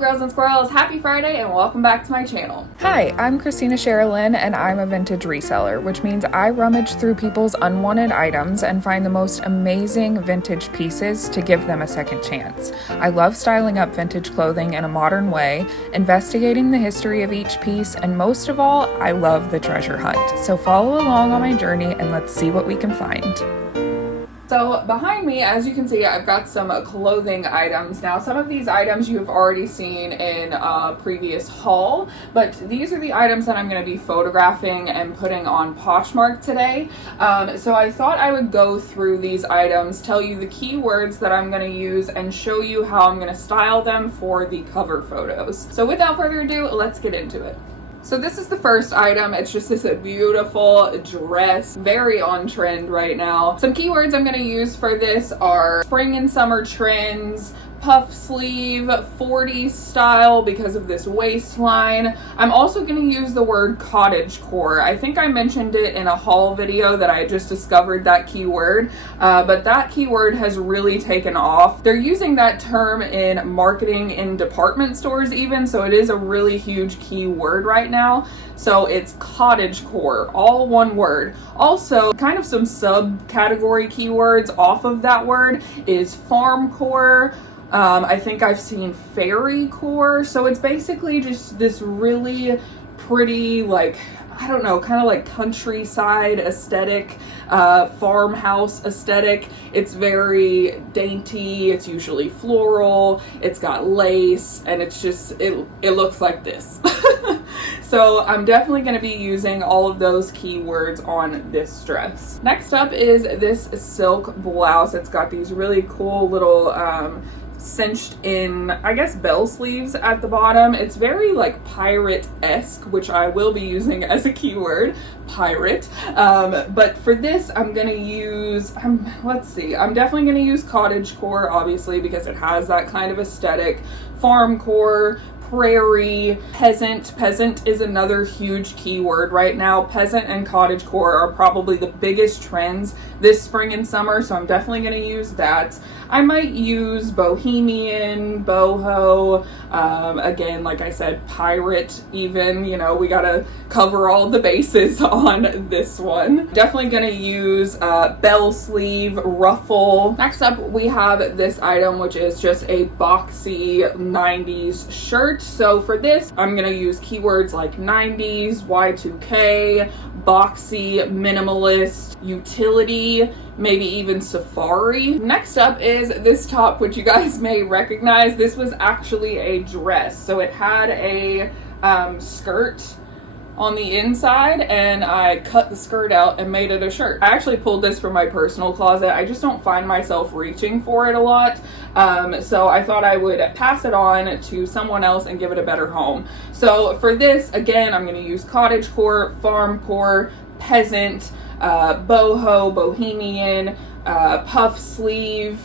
girls and squirrels, happy Friday and welcome back to my channel. Hi, I'm Christina Sherilyn and I'm a vintage reseller, which means I rummage through people's unwanted items and find the most amazing vintage pieces to give them a second chance. I love styling up vintage clothing in a modern way, investigating the history of each piece, and most of all, I love the treasure hunt. So follow along on my journey and let's see what we can find. So behind me, as you can see, I've got some clothing items. Now, some of these items you have already seen in a previous haul, but these are the items that I'm going to be photographing and putting on Poshmark today. So I thought I would go through these items, tell you the keywords that I'm going to use, and show you how I'm going to style them for the cover photos. So without further ado, let's get into it. So this is the first item. It's just this beautiful dress, very on trend right now. Some keywords I'm going to use for this are spring and summer trends, puff sleeve, 40s style because of this waistline. I'm also going to use the word cottagecore. I think I mentioned it in a haul video that I just discovered that keyword, but that keyword has really taken off. They're using that term in marketing in department stores even, so it is a really huge keyword right now. So it's cottagecore, all one word. Also, kind of some subcategory keywords off of that word is farmcore. I think I've seen fairy core, so it's basically just this really pretty, like, I don't know, kind of like countryside aesthetic, farmhouse aesthetic. It's very dainty, it's usually floral, it's got lace, and it's just, it looks like this. So I'm definitely going to be using all of those keywords on this dress. Next up is this silk blouse. It's got these really cool little cinched in, I guess, bell sleeves at the bottom. It's very like pirate-esque, which I will be using as a keyword, pirate. But for this, I'm gonna use, let's see, I'm definitely gonna use cottagecore, obviously, because it has that kind of aesthetic. Farmcore, prairie, peasant. Peasant is another huge keyword right now. Peasant and cottagecore are probably the biggest trends this spring and summer, so I'm definitely going to use that. I might use bohemian, boho, again, like I said, pirate even, you know, we gotta cover all the bases on this one. Definitely gonna use bell sleeve, ruffle. Next up, we have this item, which is just a boxy 90s shirt. So for this, I'm gonna use keywords like 90s, Y2K, boxy, minimalist, utility, maybe even safari. Next up is this top, which you guys may recognize. This was actually a dress. So it had a skirt on the inside, and I cut the skirt out and made it a shirt. I actually pulled this from my personal closet. I just don't find myself reaching for it a lot. So I thought I would pass it on to someone else and give it a better home. So for this, again, I'm going to use cottagecore, farmcore, peasant, boho, bohemian, puff sleeve.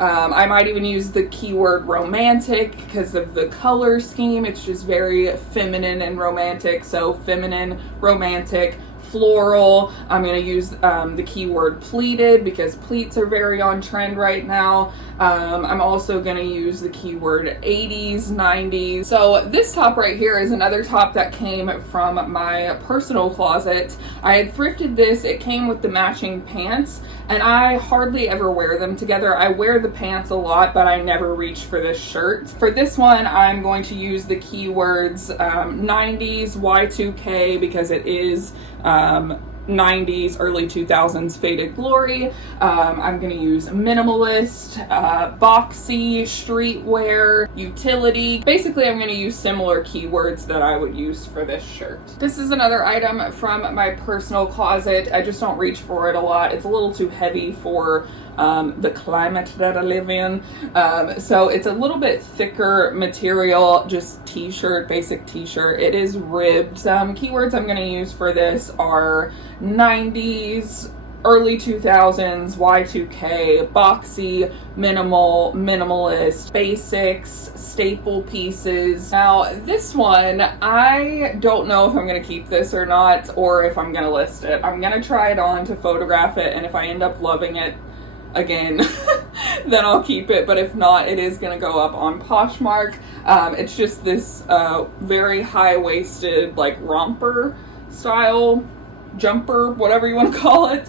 I might even use the keyword romantic because of the color scheme. It's just very feminine and romantic. So feminine, romantic, floral. I'm going to use the keyword pleated because pleats are very on trend right now. I'm also going to use the keyword 80s, 90s. So this top right here is another top that came from my personal closet. I had thrifted this. It came with the matching pants, and I hardly ever wear them together. I wear the pants a lot, but I never reach for this shirt. For this one, I'm going to use the keywords 90s, Y2K, because it is 90s, early 2000s faded glory. I'm going to use minimalist, boxy, streetwear, utility. Basically, I'm going to use similar keywords that I would use for this shirt. This is another item from my personal closet. I just don't reach for it a lot. It's a little too heavy for the climate that I live in. So it's a little bit thicker material, just t-shirt, basic t-shirt. It is ribbed. Some keywords I'm going to use for this are 90s, early 2000s, Y2K, boxy, minimal, minimalist, basics, staple pieces. Now this one, I don't know if I'm going to keep this or not, or if I'm going to list it. I'm going to try it on to photograph it, and if I end up loving it, again, then I'll keep it. But if not, it is gonna go up on Poshmark. It's just this very high-waisted, like romper style jumper, whatever you want to call it.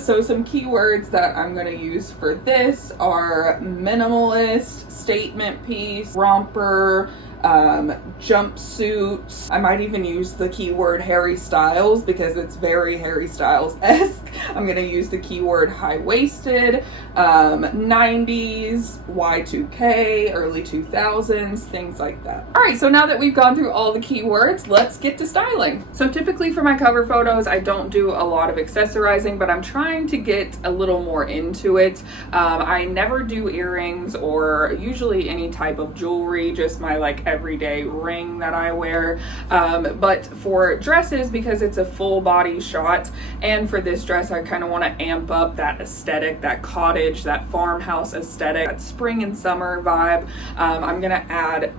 So some keywords that I'm going to use for this are minimalist, statement piece, romper, jumpsuit. I might even use the keyword Harry Styles because it's very Harry Styles-esque. I'm going to use the keyword high-waisted, 90s, Y2K, early 2000s, things like that. All right, so now that we've gone through all the keywords, let's get to styling. So typically for my cover photos, I don't do a lot of accessorizing, but I'm trying to get a little more into it. I never do earrings or usually any type of jewelry, just my like everyday ring that I wear. But for dresses, because it's a full body shot, and for this dress I kind of want to amp up that aesthetic, that cottage, that farmhouse aesthetic, that spring and summer vibe. I'm gonna add,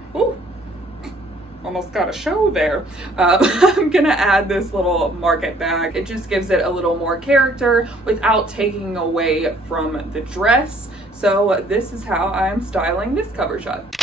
almost got a show there. I'm gonna add this little market bag. It just gives it a little more character without taking away from the dress. So this is how I'm styling this cover shot.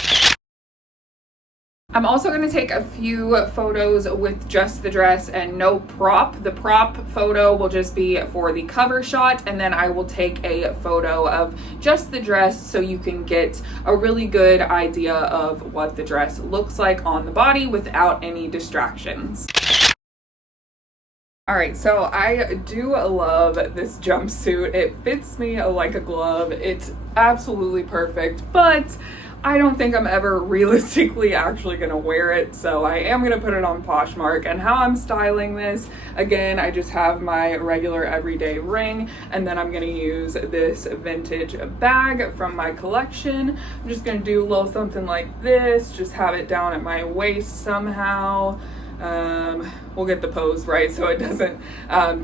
I'm also going to take a few photos with just the dress and no prop. The prop photo will just be for the cover shot, and then I will take a photo of just the dress so you can get a really good idea of what the dress looks like on the body without any distractions. All right, so I do love this jumpsuit. It fits me like a glove. It's absolutely perfect, but I don't think I'm ever realistically actually gonna wear it, so I am gonna put it on Poshmark. And how I'm styling this, again, I just have my regular everyday ring, and then I'm gonna use this vintage bag from my collection. I'm just gonna do a little something like this, just have it down at my waist somehow. We'll get the pose right so it doesn't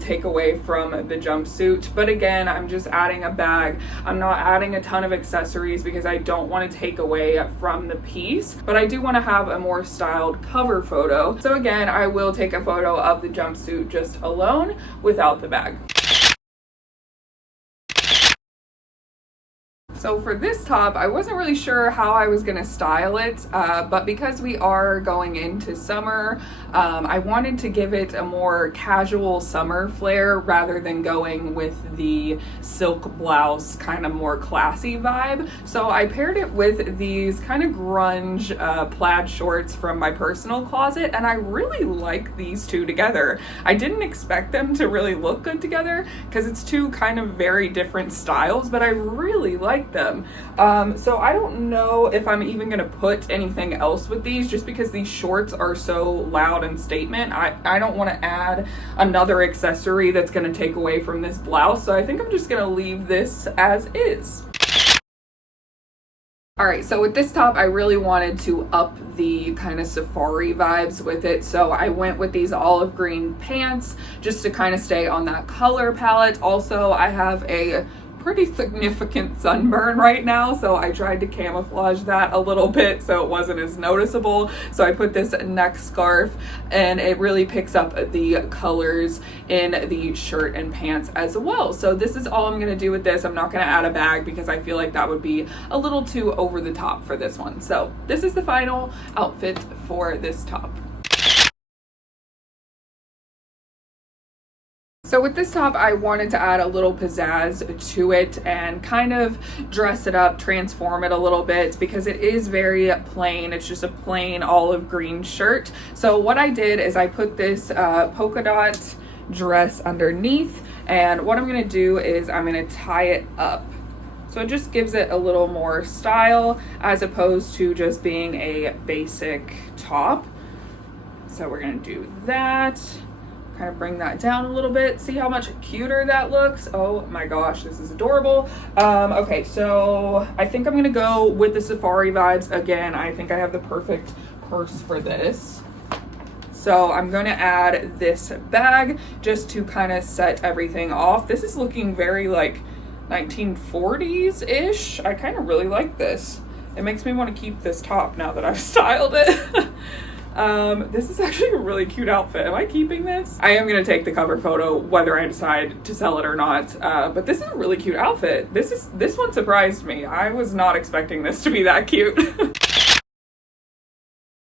take away from the jumpsuit. But again, I'm just adding a bag. I'm not adding a ton of accessories because I don't want to take away from the piece, but I do want to have a more styled cover photo. So again, I will take a photo of the jumpsuit just alone without the bag. So for this top, I wasn't really sure how I was gonna style it, but because we are going into summer, I wanted to give it a more casual summer flair rather than going with the silk blouse kind of more classy vibe. So I paired it with these kind of grunge plaid shorts from my personal closet, and I really like these two together. I didn't expect them to really look good together because it's two kind of very different styles, but I really like them. So I don't know if I'm even gonna put anything else with these just because these shorts are so loud and statement. I don't want to add another accessory that's gonna take away from this blouse, so I think I'm just gonna leave this as is. All right, so with this top, I really wanted to up the kind of safari vibes with it. So I went with these olive green pants just to kind of stay on that color palette. Also, I have a pretty significant sunburn right now, so I tried to camouflage that a little bit so it wasn't as noticeable. So I put this neck scarf, and it really picks up the colors in the shirt and pants as well. So this is all I'm gonna do with this. I'm not gonna add a bag because I feel like that would be a little too over the top for this one. So this is the final outfit for this top. So with this top, I wanted to add a little pizzazz to it and kind of dress it up, transform it a little bit because it is very plain. It's just a plain olive green shirt. So what I did is I put this polka dot dress underneath, and what I'm gonna do is I'm gonna tie it up. So it just gives it a little more style as opposed to just being a basic top. So we're gonna do that. Kind of bring that down a little bit. See how much cuter that looks? Oh my gosh, this is adorable. Okay, so I think I'm gonna go with the safari vibes again. I think I have the perfect purse for this. So I'm gonna add this bag just to kind of set everything off. This is looking very like 1940s-ish. I kind of really like this. It makes me want to keep this top now that I've styled it. This is actually a really cute outfit. Am I keeping this? I am gonna take the cover photo whether I decide to sell it or not. But this is a really cute outfit. This one surprised me. I was not expecting this to be that cute.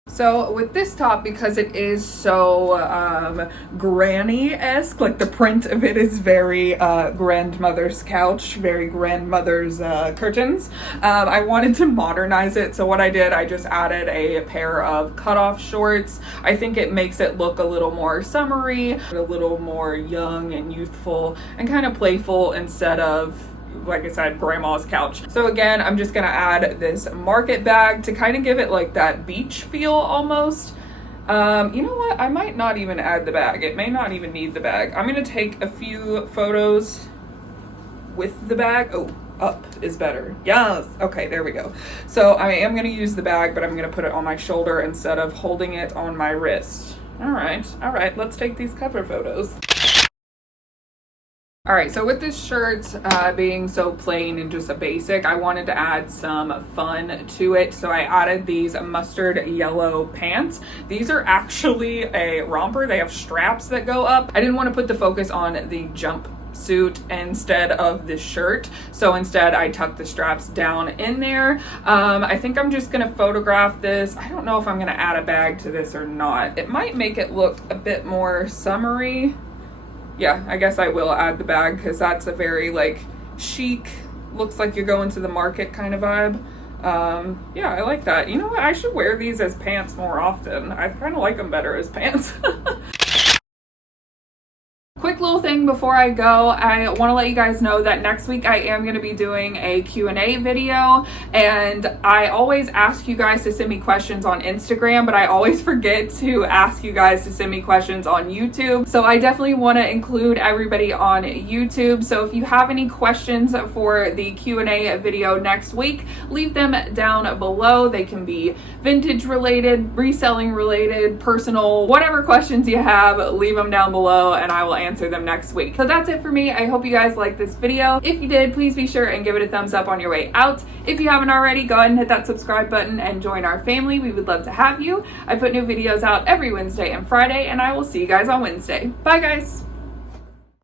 So with this top, because it is so granny-esque, like the print of it is very grandmother's couch, very grandmother's curtains, I wanted to modernize it. So what I did, I just added a pair of cutoff shorts. I think it makes it look a little more summery, a little more young and youthful and kind of playful instead of, like I said, grandma's couch. So again, I'm just gonna add this market bag to kind of give it like that beach feel almost. You know what? I might not even add the bag. It may not even need the bag. I'm gonna take a few photos with the bag. Oh, up is better. Yes. Okay, there we go. So I am gonna use the bag, but I'm gonna put it on my shoulder instead of holding it on my wrist. All right, let's take these cover photos. All right, so with this shirt being so plain and just a basic, I wanted to add some fun to it. So I added these mustard yellow pants. These are actually a romper. They have straps that go up. I didn't want to put the focus on the jumpsuit instead of the shirt. So instead I tucked the straps down in there. I think I'm just gonna photograph this. I don't know if I'm gonna add a bag to this or not. It might make it look a bit more summery. Yeah, I guess I will add the bag because that's a very like chic, looks like you're going to the market kind of vibe. Yeah, I like that. You know what? I should wear these as pants more often. I kind of like them better as pants. Quick little thing before I go, I want to let you guys know that next week I am going to be doing a Q&A video, and I always ask you guys to send me questions on Instagram, but I always forget to ask you guys to send me questions on YouTube. So I definitely want to include everybody on YouTube. So if you have any questions for the Q&A video next week, leave them down below. They can be vintage related, reselling related, personal, whatever questions you have, leave them down below and I will answer them next week. So that's it for me. I hope you guys liked this video. If you did, please be sure and give it a thumbs up on your way out. If you haven't already, go ahead and hit that subscribe button and join our family. We would love to have you. I put new videos out every Wednesday and Friday, and I will see you guys on Wednesday. Bye guys.